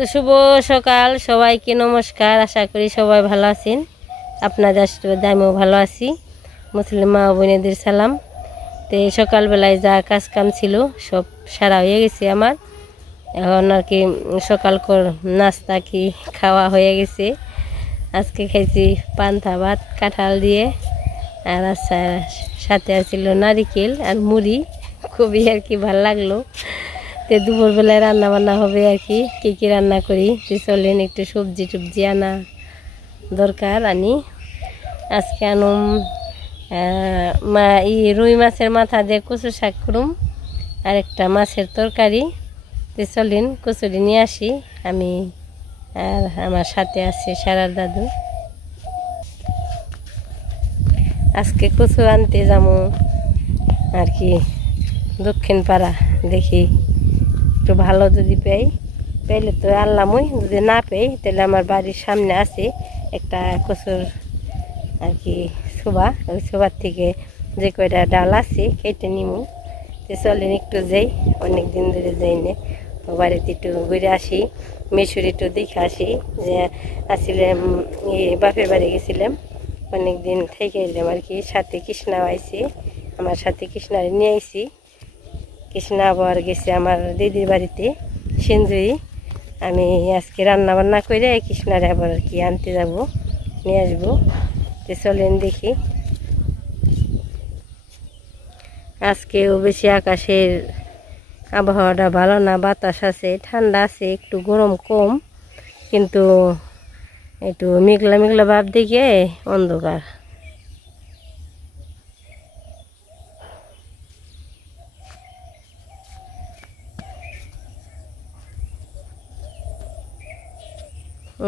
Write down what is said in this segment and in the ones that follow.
তো শুভ সকাল সবাইকে নমস্কার। আশা করি সবাই ভালো আছেন। আপনাদের আশীর্বাদে আমিও ভালো আছি। মুসলিম মা বোনেদের সালাম। তো সকালবেলায় যা কাজ কাম ছিল সব সারা হয়ে গেছে আমার। এখন আর কি সকাল নাস্তা কি খাওয়া হয়ে গেছে। আজকে খাইছি পান্তা ভাত কাঁঠাল দিয়ে, আর সাথে ছিল নারিকেল আর মুড়ি। খুবই আর কি ভালো লাগলো। তো দুপুরবেলায় রান্না বান্না হবে আর কি কী রান্না করি। তো চলেন একটু সবজি টবজি আনা দরকার আনি। আজকে আনুম রুই মাছের মাথা দিয়ে কচু শাক করুম আর একটা মাছের তরকারি। তো চলেন কচুরি নিয়ে আসি আমি, আর আমার সাথে আছে সারার দাদু। আজকে কচু আনতে যাবো আর কি দক্ষিণ পাড়া। দেখি একটু ভালো যদি পেলে তো আনলামই, যদি না পাই তাহলে আমার বাড়ির সামনে আছে একটা কচুর আর কি শোভা, ওই শোভার থেকে যে কয়টা ডাল আছে কেটে নিমু। তো চলেন একটু যাই, অনেক দিন ধরে যাই না। বাড়িতে একটু ঘুরে আসি, মেশুর একটু দেখে আসি। যে আসলে বাপের বাড়ি গেছিলাম, অনেক দিন থেকে এলাম আর কি। সাথে কৃষ্ণাও আইছি, আমার সাথে কৃষ্ণারে নিয়ে আইছি। কৃষ্ণা আবার গেছে আমার দিদির বাড়িতে সিঞ্জুরি। আমি আজকে রান্না বান্না করে কৃষ্ণারে আবার আর কি আনতে যাব, নিয়ে আসবো। তো চলেন দেখি। আজকেও বেশি আকাশের আবহাওয়াটা ভালো না, বাতাস আছে, ঠান্ডা আছে, একটু গরম কম, কিন্তু একটু মেঘলা মেঘলা ভাব দেখে অন্ধকার।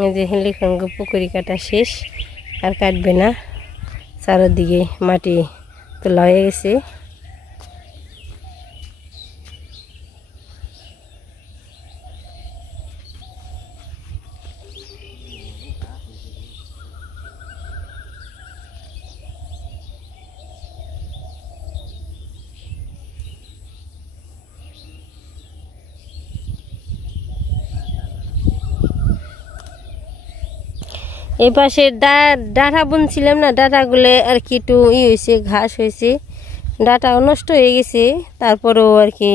এই যে লিখন পুকুরি কাটা শেষ, আর কাটবে না। চারদিকে মাটি তোলা হয়ে গেছে। এই পাশে ডাঁটা বুনছিলাম না, ডাঁটাগুলো আর কি একটু হয়েছে, ঘাস হয়েছে, ডাঁটাও নষ্ট হয়ে গেছে। তারপরেও আর কি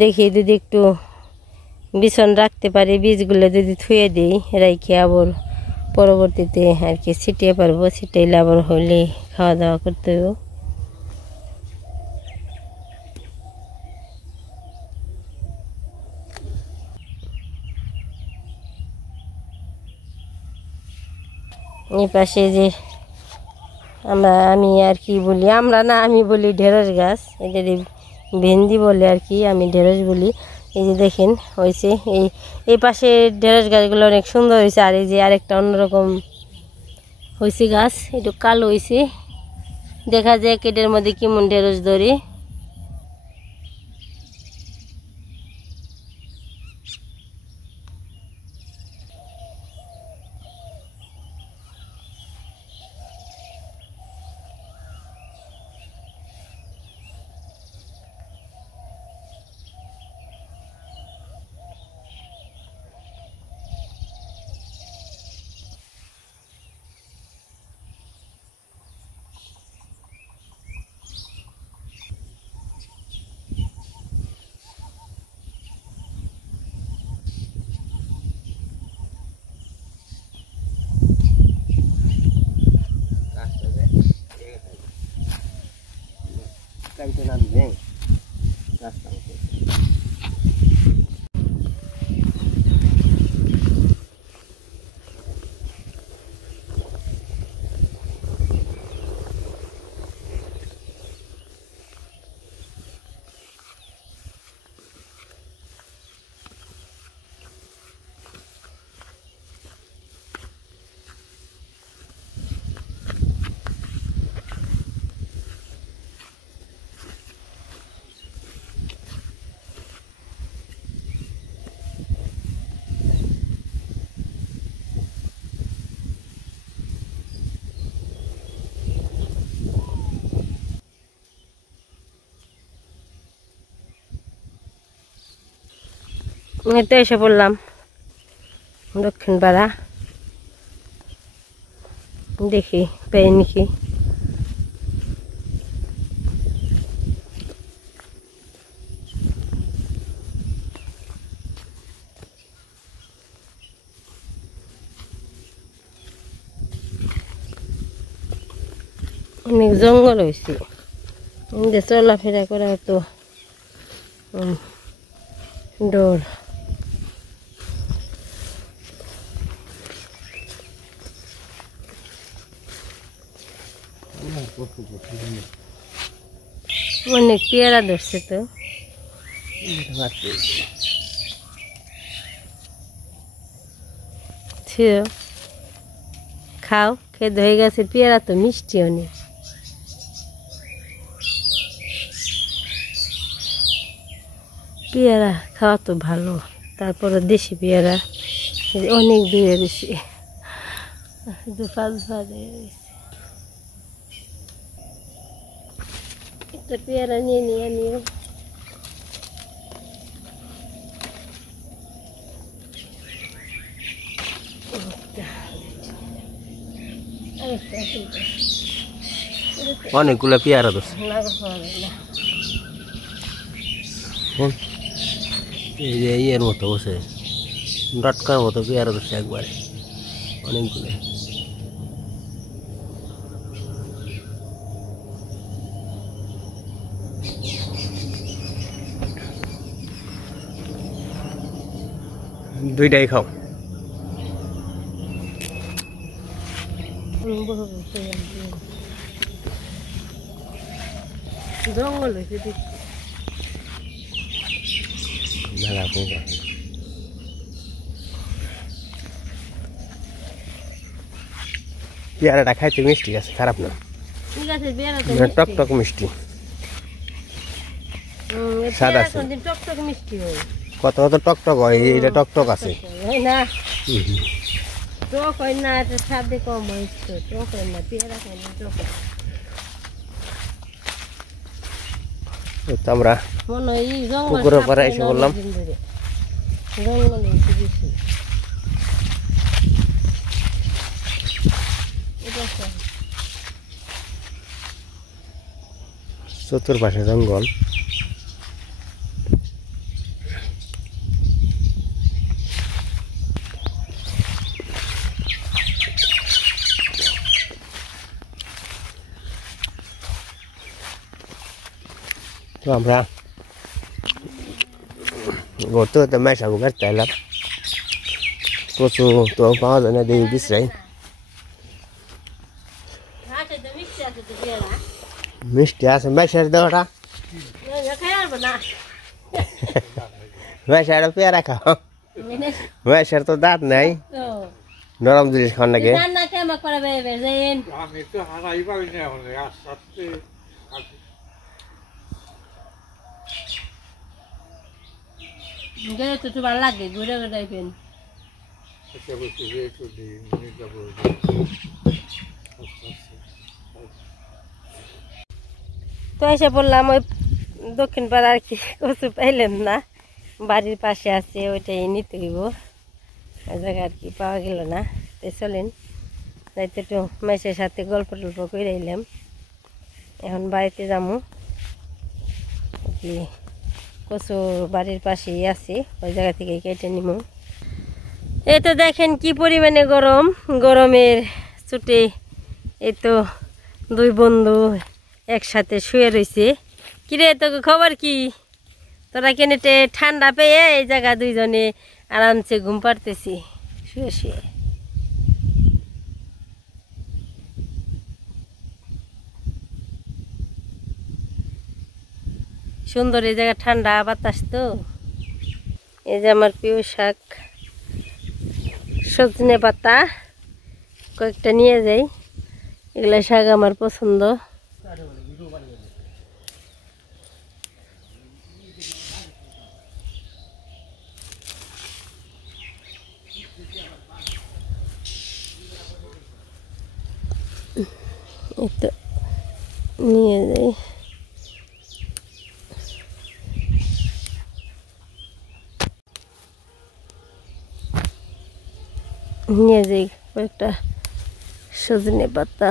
দেখি যদি একটু বিছন রাখতে পারি, বীজগুলো যদি থুয়ে দিই রাইখে আবার পরবর্তীতে আর কি ছিটিয়ে পারবো। ছিটাইলে আবার হলে খাওয়া দাওয়া করতে হবে। এই পাশে যে আমি আর কি বলি, আমরা না আমি বলি ঢেঁড়স গাছ, এটা ভেন্ডি বলে আর কি, আমি ঢেঁড়স বলি। এই যে দেখেন হয়েছে, এই পাশে ঢেঁড়স গাছগুলো অনেক সুন্দর হয়েছে। আর এই যে আরেকটা অন্যরকম হয়েছে গাছ, একটু কালো হয়েছে, দেখা যায় কেটের মধ্যে কেমন ঢেঁড়স ধরে। তো এসে পড়লাম দক্ষিণ পাড়া দেখি পেয়ে নাকি অনেক জঙ্গল হয়েছে চলাফেরা করা তো ডর অনেক পেয়ারা ধরছে তো ছিল খাও খেতে হয়ে গেছে পেয়ারা তো মিষ্টি অনেক পেয়ারা খাওয়া তো ভালো তারপরে দেশি পেয়ারা অনেক দূরে বেশি একটা পেয়ারা নিয়ে নিও অনেকগুলো পেয়ারা ধরছে এই যে ইয়ের মতো বসে ডটকার মতো পেয়ারা ধরছে একবারে অনেকগুলো দুইটাই খাও জঙ্গল হয়েছে দেখছি পেয়ারাটা খাইতে মিষ্টি আছে খারাপ না টকটক মিষ্টি সাদা টকটক মিষ্টি হয় কত কত টকটক হয় এটা টকটক আছে না টক হয় না স্বাদে কম হয়েছে টক হয় না পেয়ারা খাই না টক আমরা পুকুরের পাড়ে এসে বললাম চতুর্পাশে জঙ্গল তো আমরা ঘুরতে ঘুরতে মেশাবো গাছটা এলাম প্রচুর তো পাওয়া যায় না দেখি বিশ্রাই মিষ্টি আছে মেশার দেওয়াটা মেশার পেয়ারা খাও মেশার তো দাঁত নাই নরম জিনিস খাওয়ার লাগে তো তোমার লাগে ঘুরে বেড়াইবেন তো এসে বললাম ওই দক্ষিণ পাড়ার কি কচু পাইলেন না বাড়ির পাশে আছে ওইটাই নিতে হইব ওই জায়গা আর কি পাওয়া গেল না তাই চলেন যাইতে একটু মেসের সাথে গল্প টল্প করে এলাম এখন বাড়িতে যাবো কি কচু বাড়ির পাশেই আছে ওই জায়গা থেকে কেটে নিব এই তো দেখেন কি পরিমাণে গরম গরমের ছুটে এই তো দুই বন্ধু একসাথে শুয়ে রয়েছে কিরে তো খবর কি তোরা কেনেটে ঠান্ডা পেয়ে এই জায়গা দুইজনে আরামসে ঘুম পাড়তেছি শুয়ে শুয়ে সুন্দর এই জায়গা ঠান্ডা বাতাস তো এই যে আমার প্রিয় শাক সজনে পাতা কয়েকটা নিয়ে যাই এগুলা শাক আমার পছন্দ এটা নিয়ে যাই নিয়ে যাই কয়েকটা সজনে পাতা।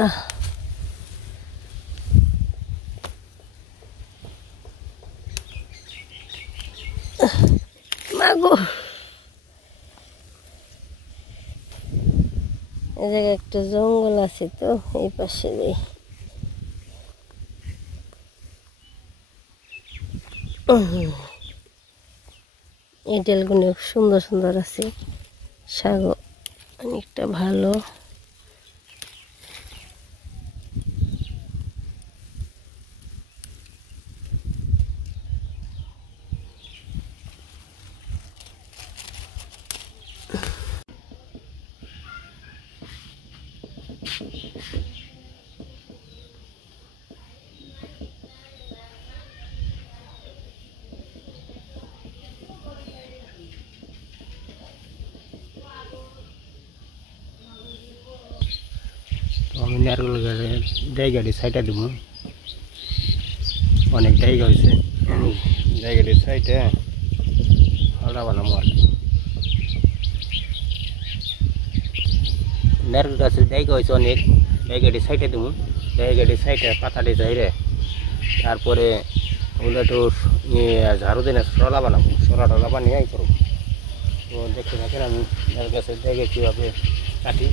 মাগো, এই জায়গায় একটা জঙ্গল আছে, তো এই পাশে যাই। এই ডালগুলো সুন্দর সুন্দর আছে, শাকও অনেকটা ভালো। তো আমি নারকেল গাছে জায়গাটি সাইডে দেবো, অনেক জায়গা হয়েছে, জায়গাটির সাইডে হলটা বানাবো আর কি। নারকেল গাছের জায়গা হয়েছে অনেক, জায়গাটির সাইডে দেবো, জায়গাটির সাইডে পাতাটি চাইরে তারপরে ওগুলো একটু ঝাড়ু দিনে সরলা বানাবো, সরা টলা বানিয়ে করবো। তো দেখতে থাকেন আমি নারকেল গাছের জায়গায় কীভাবে কাটি।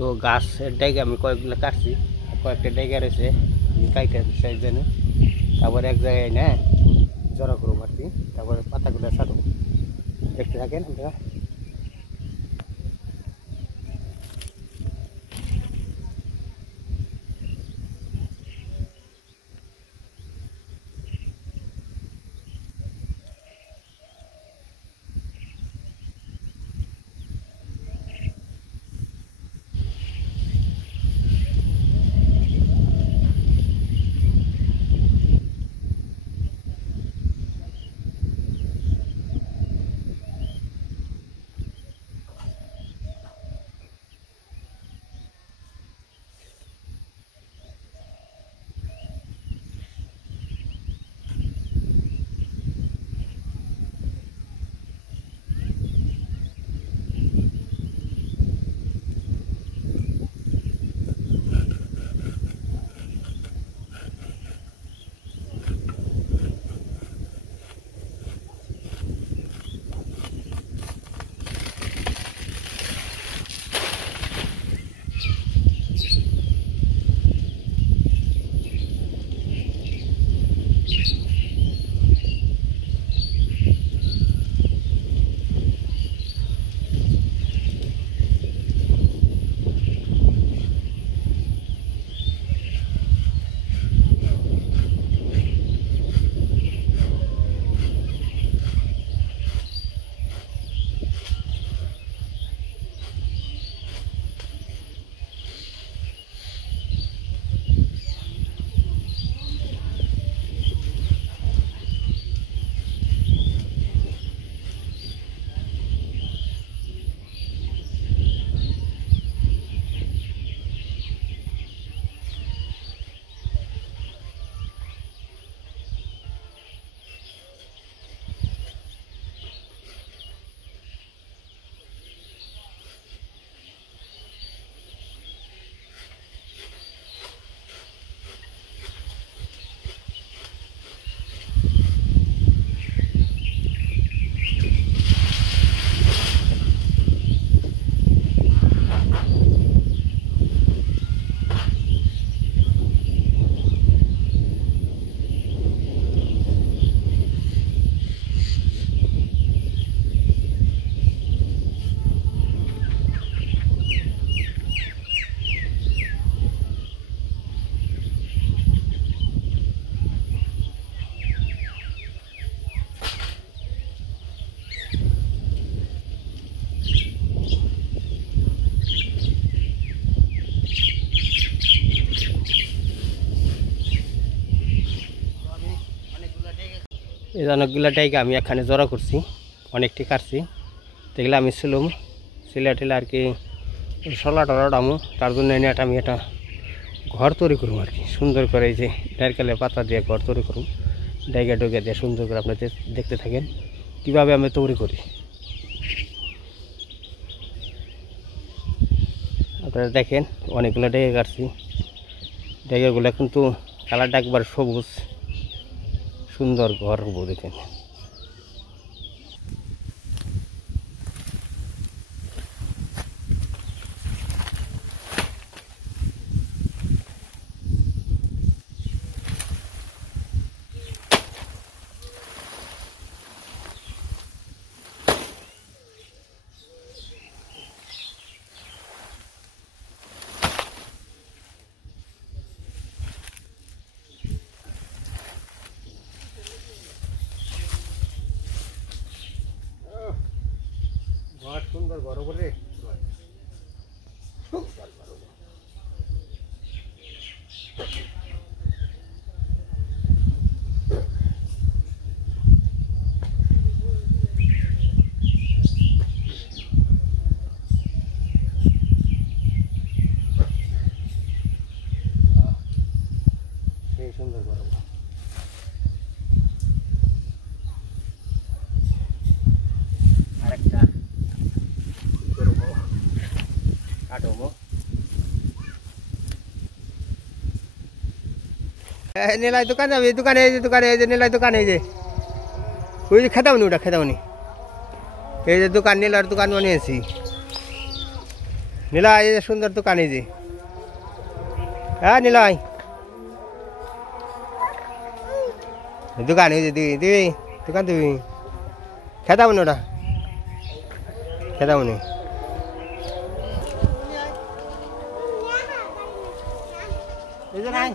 তো গাছের ডাইগে আমি কয়েকগুলো কাটছি, আর কয়েকটা ডাইগা রয়েছে আমি কাইটে সাইজ জানি, তারপরে এক জায়গায় না জড়ো করবো আর কি, তারপরে পাতাগুলো ছাড়বো। দেখতে থাকেন আপনারা। এই অনেকগুলো ডাইকে আমি এখানে জড়া করছি, অনেকটি কাটছি। এগুলো আমি ছিলাম সিলা টিলা আর কি সলা টলা ডামু, তার জন্য এনে আমি একটা ঘর তৈরি করবো আর কি, সুন্দর করে এই যে নারকেলে পাতা দিয়ে ঘর তৈরি করুন, ডাইগা ডুগা দিয়ে সুন্দর করে আপনাদের দেখতে থাকেন কীভাবে আমি তৈরি করি। আপনারা দেখেন অনেকগুলো ডাইগা কাটছি, ডাইগাগুলো কিন্তু কালারটা একবার সবুজ, সুন্দর ঘর হবো দেখেন। ঘর সুন্দর ঘর করে সুন্দর ঘর আরেকটা করবো কাটবো। নীলাই দোকান যাবে, দোকানে এই যে দোকানে এই যে নীলাই দোকানে এই যে ওই যে খেতাওনি, ওটা খেতাওনি, এই যে দোকান নীলার দোকান বানিয়েছি। নীলাই এই যে সুন্দর দোকান এই যে, হ্যাঁ নীলাই দোকান এই যে দিবি দোকান দিবি খেতাওনি, ওটা খেতাওনি। এই যে নাই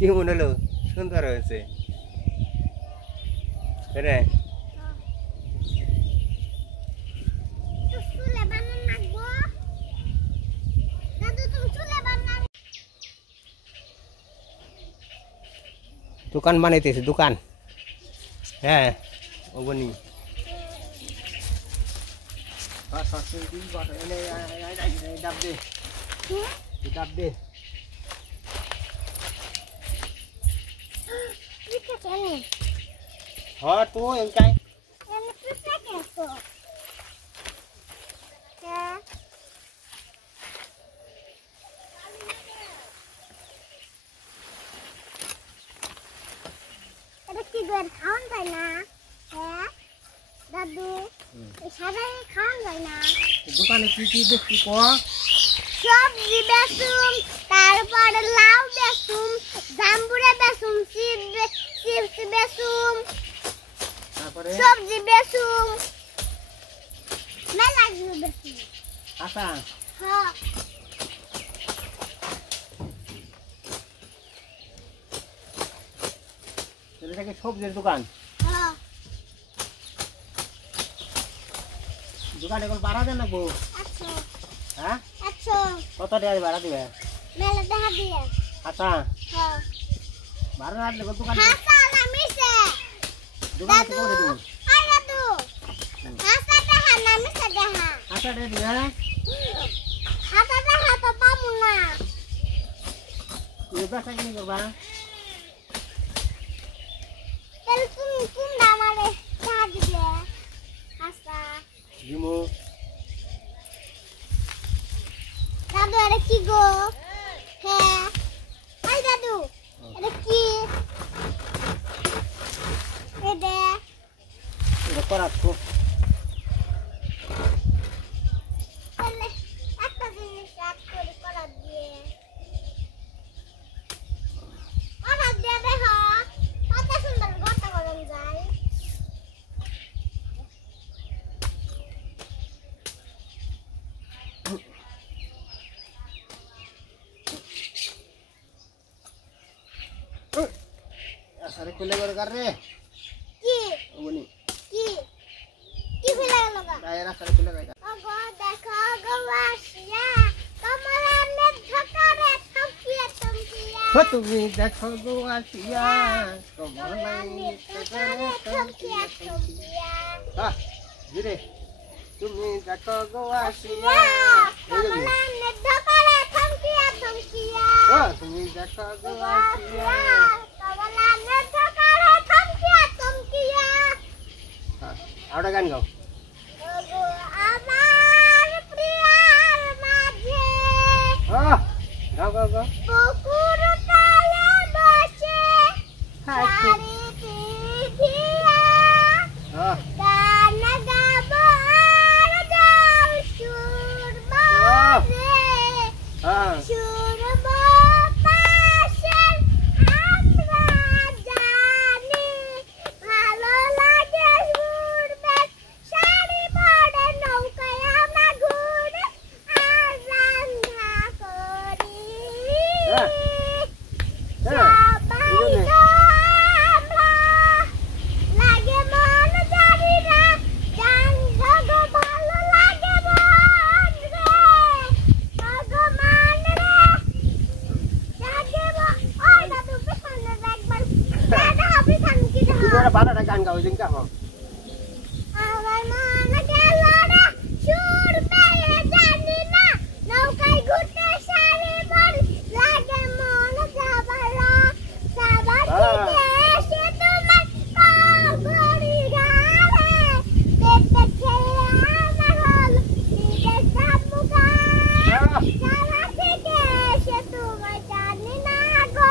কেমন হলো? সুন্দর হয়েছে রে। দোকান বানাইতেছে দোকান, হ্যাঁ ওবনি ডাব দে হ্যাঁ তো এম চাই কি করে খাওয়ান যায় না হ্যাঁ দাদু সাদাই খাওয়ান যায় না দোকানে কি কি দেখছি ক সবজি বেচুম তারপর লাউ বেচুম জাম্বুরা বেচুম চিপস বেচুম তারপরে সবজি বেচুম মেলা কিছু বেচুম আচ্ছা হ্যাঁ এটা কি সবজির দোকান হ্যাঁ দোকানে কোন ভাড়া দেন না গো আচ্ছা হ্যাঁ আচ্ছা কত টাকা ভাড়া দিবে মেলা দেখা দিয়ে আচ্ছা হ্যাঁ ভাড়া না দিলে দোকান হাসা না মিশে দোকান থেকে করে দেবো আই দাদু হাসা দেখা না মিশে দেখা আচ্ছা টাকা দিবে হাসা দেখা তো পাবো না এই ব্যবসা কিনে করবা তাহলে তুমি আমারে দেখা দিবে হাসা দিমু দাদু আরে কি গো হ্যাঁ আই দাদু আরে কি এটা এটা করাচ্ছো তাহলে একটা জিনিস এক করে করা দিয়ে দেখো কত সুন্দর গর্ত গরম যায় আরে কোলে করে কর রে কি ওনি কি কি ফেলা গেল গা গায়ে রাস্তা কোলে গায় ওগো দেখো গো বাসিয়া তোমার মে ধকারে থকিয়া থকিয়া হো তুমি দেখো গো আসিয়া তোমার মে ধকারে থকিয়া থকিয়া হ্যাঁ জিরে তুমি দেখো গো আসিয়া তোমার মে ধকারে থকিয়া থকিয়া হ্যাঁ তুমি দেখো গো আসিয়া তোমার মে ধকারে থকিয়া থকিয়া হ্যাঁ আরেকটা গান গাও ওগো আমার প্রিয়ার মাঝে হ্যাঁ গাও গাও গাও পুকুর কালে বসে হ্যাঁ চারিদিকে হ্যাঁ গান গাবো আর যাও সুর বাজে হ্যাঁ সুর বাতাসের আমরা জানি ভালো লাগে ঘুরবে শাড়ি পরে নৌকায় আমরা ঘুরে আর রান্না করি হ্যাঁ সবাই আমরা লাগে মন জানি না গান গো ভালো লাগে মন রে ভগবান রে লাগে ওই দাদু পেছনে একবার দাদা আপনি সামনে কি তুমি একটা ভালো একটা গান গাও ওই দিন গাও আমার মন গেল রে সুর পেয়ে জানি না নৌকায় ঘুরতে শাড়ি পরি লাগে মন যাবার সাবার দিকে এসে তোমার করি গারে পেটে খেয়ে আমার হল দিকে সাবুকা সারা থেকে এসে তোমার জানি না গো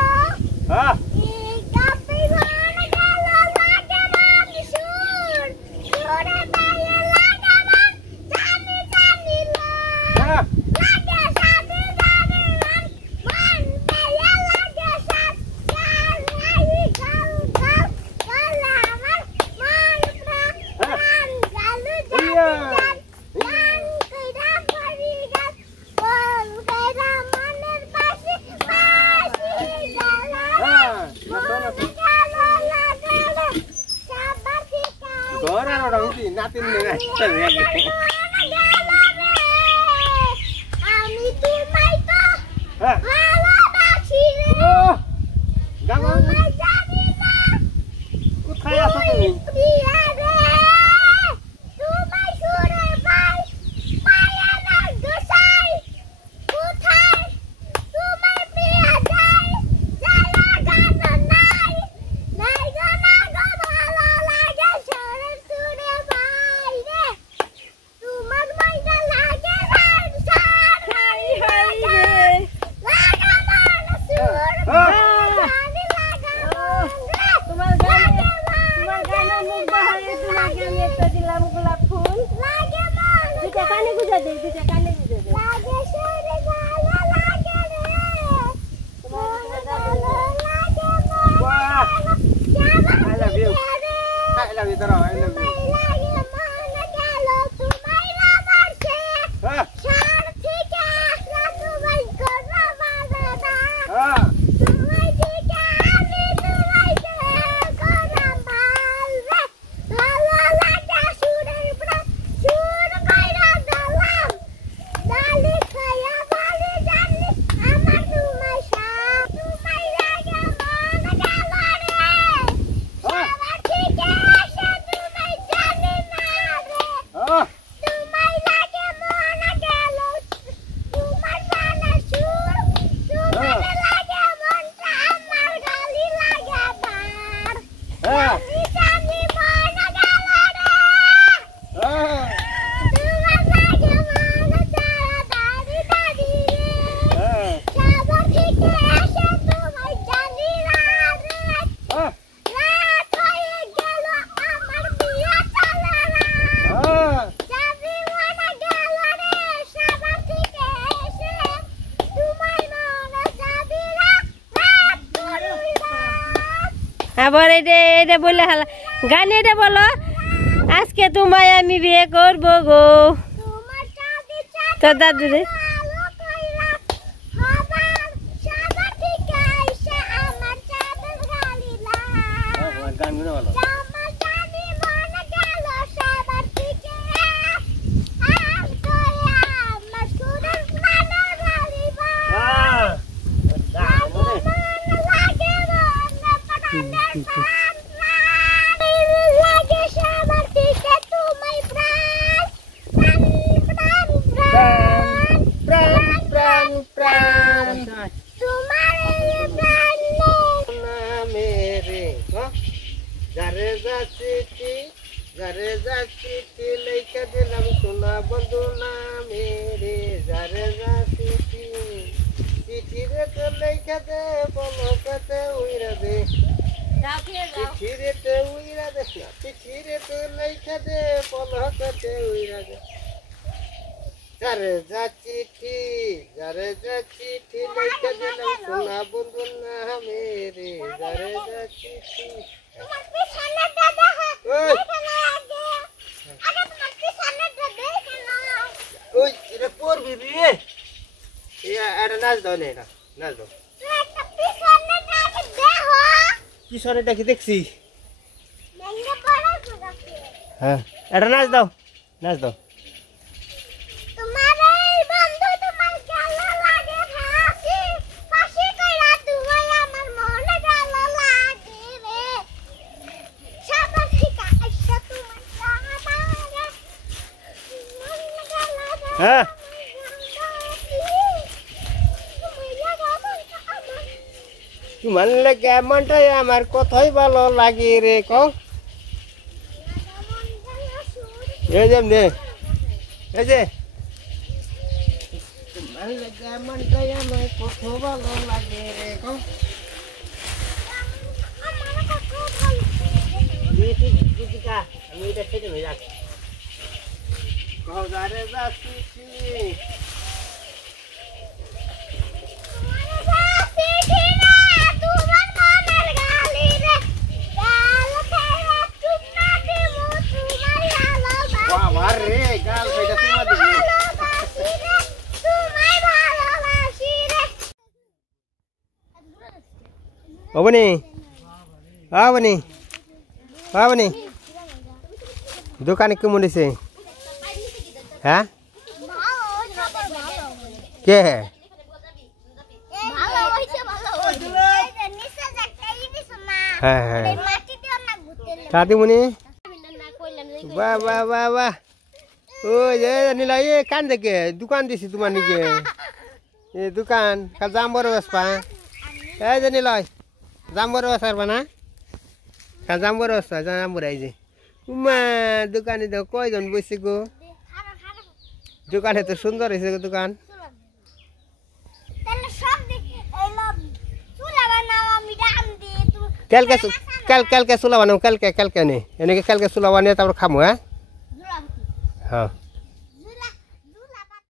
হ্যাঁ এই গাপি মন গেল লাগে মন সুর সুরে পেয়ে লাগে মন জানি জানি হ্যাঁ লাগে সাথে জানি মন পেয়ে লাগে সাথ গান গাল গাল গাল আমার মন প্রাণ গালু গান গান কইরা করি গান বল কইরা মনের পাশে পাশে গাল হ্যাঁ মন গেল লাগালে সবার ঠিকা ঘর আর ওটা উঠি নাতিন নিয়ে আসতে লাগে আমি তোমায় তো হ্যাঁ ভালোবাসি রে ও গাও গাও তোমায় জানি না কোথায় আছো তুমি প্রিয়া রে তোমায় সুরে পাই পায়া না গোসাই কোথায় তোমায় প্রিয়া যাই জ্বালা গান নাই নাই গো আবার এটা বলে হালা গান এটা বলো আজকে তোমায় আমি বিয়ে করবো গো তোমার চাঁদি চাঁদ তোর দাদু রে আলো কইরা হবার সবার ঠিক আইসা আমার চাঁদের গালিলা গান গুলো ভালো আমার জানি মনে গেল সবার থেকে আজ কইরা আমার সুরের প্রাণে গালিবা মন লাগে মনে প্রাণের প্রাণ লাগে সবার থেকে তোমায় প্রাণ প্রাণ প্রাণ প্রাণ প্রাণ তোমার এই প্রাণ মেরে যারে যাচ্ছি লেখা দিলাম সোনা বন্ধু না মেরে যারে যাচ্ছি চিঠি রে তো লেখা দে বলো কাতে উইরা দে চিঠি রে তো উইরা দে চিঠি রে তো লেখা দে বলো কাতে উইরা দে যারে যাচ্ছি লেখা দিলাম সোনা বন্ধু না মেরে যারে যাচ্ছি তোমার পিছনে দাদা ওই এখানে আগে আগে তোমার পিছনে দাদা এখানে ওই এটা পড়বি রে এটা নাচ দাও না এটা নাচ দাও একটা পিছনে দাদা দেখো কি সরে দেখছি মেঙ্গে বড় করে হ্যাঁ এটা নাচ দাও তোমার এই বন্ধু তোমার ভালো লাগে ফাঁসি ফাঁসি কইরা তুমি আমার মনে ভালো লাগে রে সবার ঠিক আইসা তোমার সাহাবারে মনে ভালো লাগে হ্যাঁ তোমার লাগে মনটাই আমার কথাই ভালো লাগে রে কও এই যে তোমার লাগে মনটাই আমার কত ভালো লাগে রে কও আমি এটা খেতে হয়ে যাচ্ছি কদারে যাচ্ছি আমার রে গাল খাইটা তোমার দিবি বাবনি বাবনি বাবনি দোকানে কেমন দিছে হ্যাঁ কে হ্যাঁ হ্যাঁ কাদিমনি বাহ বাহ বাহ বাহ ও যে নীলা এ কান দেখে দোকান দিছি তোমার নিকে এ দোকান কাল জাম বড় বেসপা এই যে নীলয় জাম বড় বেসারবা না কাল জাম বড় বেসপা জাম বড় এই যে উমা দোকানে তো কয়জন বসে গো দোকানে তো সুন্দর হয়েছে গো দোকান কালকে চুলা বানাও কালকে নে এনেকে কালকে চুলা বানিয়ে তারপর খামো হ্যাঁ হ্যাঁ